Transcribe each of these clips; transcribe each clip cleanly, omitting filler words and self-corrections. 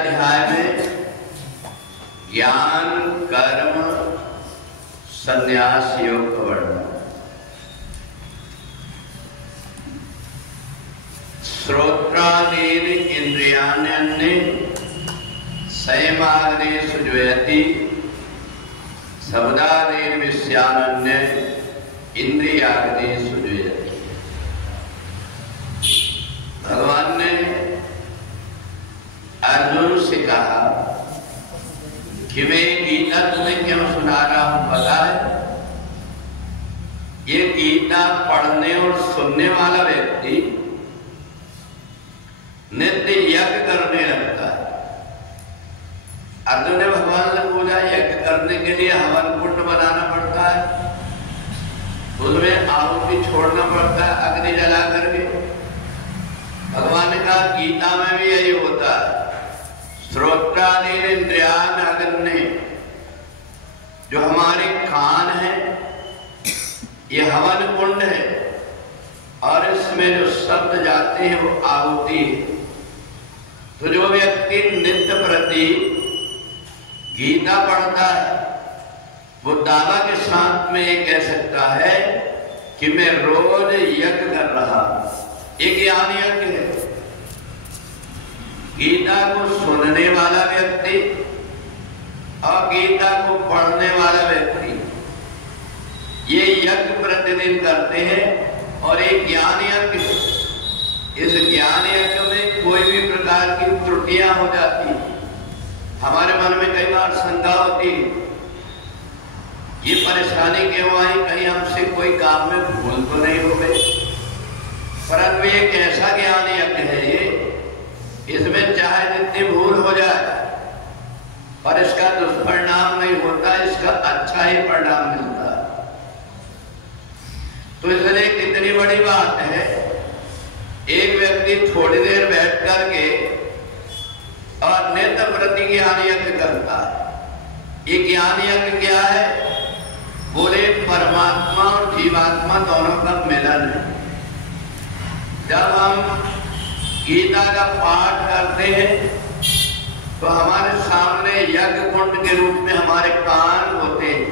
अध्याय में ज्ञान कर्म संन्यास योग का वर्णन। श्रोत्रादीनि इंद्रियाण्यन्ये संयमाग्नेषु जुह्यति शब्दादीनि विषयान्ये इंद्रियाग्नेषु जुह्यति। भगवान ने अर्जुन से कहा कि मैं गीता तुम्हें क्यों सुना रहा हूं पता है? ये गीता पढ़ने और सुनने वाला व्यक्ति नित्य यज्ञ करने लगता है। अर्जुन ने भगवान से पूछा, यज्ञ करने के लिए हवन कुंड बनाना पड़ता है, उसमें आहुति छोड़ना पड़ता है अग्नि जला करके। भगवान ने कहा गीता में भी यही होता है। श्रोत्रादीनि इंद्रियाण्यन्ये अग्ने, जो हमारे कान है ये हवन कुंड है और इसमें जो शब्द जाते हैं वो आहुति है। तो जो व्यक्ति नित्य प्रति गीता पढ़ता है वो दावा के साथ में ये कह सकता है कि मैं रोज यज्ञ कर रहा हूं। एक ज्ञान यज्ञ है। गीता को सुनने वाला व्यक्ति और गीता को पढ़ने वाला व्यक्ति ये यज्ञ प्रतिदिन करते हैं और एक ज्ञान यज्ञ। इस ज्ञान यज्ञ में कोई भी प्रकार की त्रुटियां हो जाती, हमारे मन में कई बार शंका होती, ये परेशानी क्यों आई, कहीं हमसे कोई काम में भूल तो नहीं हो गई। परंतु एक ऐसा ज्ञान यज्ञ है ये, इसमें चाहे जितनी भूल हो जाए पर इसका दुष्परिणाम नहीं होता, इसका अच्छा ही परिणाम मिलता है। तो इसलिए कितनी बड़ी बात है, एक व्यक्ति थोड़ी देर बैठ करके और नित्य प्रति ज्ञान यज्ञ करता है। ये ज्ञान यज्ञ क्या है? बोले परमात्मा और जीवात्मा दोनों का मिलन है। जब हम गीता का पाठ करते हैं तो हमारे सामने यज्ञ कुंड के रूप में हमारे कान होते हैं,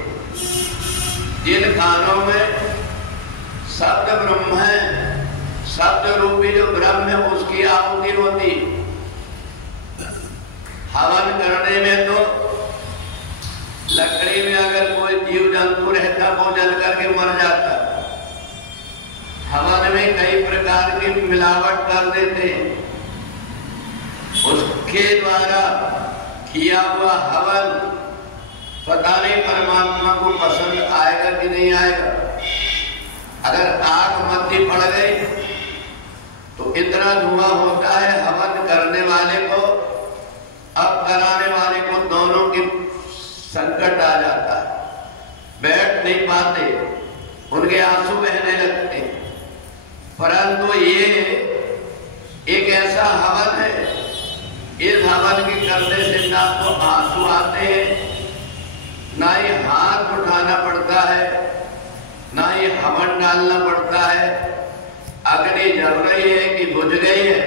जिन कानों में शब्द ब्रह्म है, शब्द रूपी जो ब्रह्म है उसकी आहुति होती। हवन करने में तो लकड़ी में अगर कोई जीव जंतु रहता वो जल करके मर जाता। हवन में कई प्रकार की मिलावट कर देते हैं, उसके द्वारा किया हुआ हवन पता नहीं परमात्मा को पसंद आएगा कि नहीं आएगा। अगर आग मत्ती पड़ गई तो इतना धुआं होता है हवन करने वाले को अब कराने वाले को दोनों की संकट आ जाता है, बैठ नहीं पाते, उनके आंसू बहने लगते। परंतु ये एक ऐसा हवन है, इस हवन के करने से ना तो आंसू आते हैं, ना ही हाथ उठाना पड़ता है, ना ही हवन डालना पड़ता है। अग्नि जल रही है कि बुझ गई है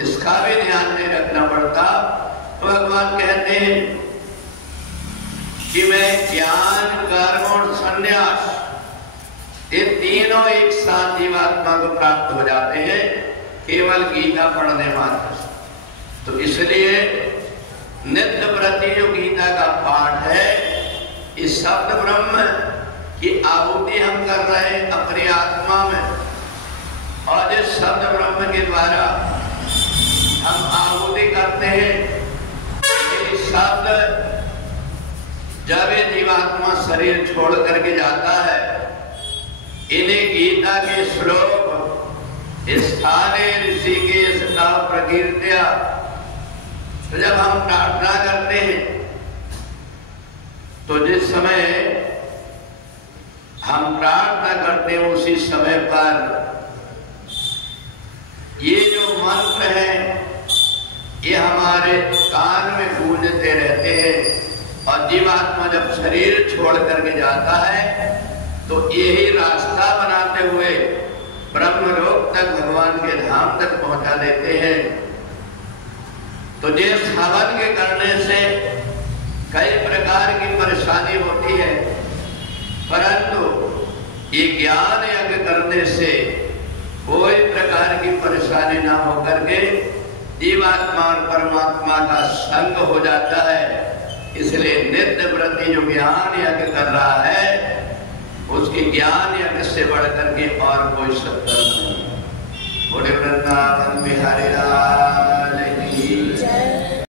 इसका भी ध्यान नहीं रखना पड़ता। तो भगवान कहते हैं कि मैं ज्ञान कर्म और संन्यास ये तीनों एक साथ जीवात्मा को प्राप्त हो जाते हैं केवल गीता पढ़ने मात्र से। तो इसलिए नित्य प्रति जो गीता का पाठ है, इस शब्द ब्रह्म की आहुति हम कर रहे हैं अपनी आत्मा में, और जिस शब्द ब्रह्म के द्वारा हम आहुति करते हैं, ये शब्द जब ये जीवात्मा शरीर छोड़ करके जाता है, इन्हें गीता के श्लोक स्थाने ऋषिकेश का प्रकीर्त्या, तो जब हम प्रार्थना करते हैं तो जिस समय हम प्रार्थना करते हैं उसी समय पर ये जो मंत्र है ये हमारे कान में गूंजते रहते हैं, और जीवात्मा जब शरीर छोड़ करके जाता है तो यही रास्ता बनाते हुए ब्रह्मलोक तक, भगवान के धाम तक पहुंचा देते हैं। तो जिस हवन के करने से कई प्रकार की परेशानी होती है, परंतु ये ज्ञान यज्ञ करने से कोई प्रकार की परेशानी ना होकर के जीवात्मा और परमात्मा का संग हो जाता है। इसलिए नित्य व्रती जो ज्ञान यज्ञ कर रहा है, उसकी ज्ञान यज्ञ से बढ़कर के और कोई सत्कर्म नहीं। बोले वृंदावन बिहारी राम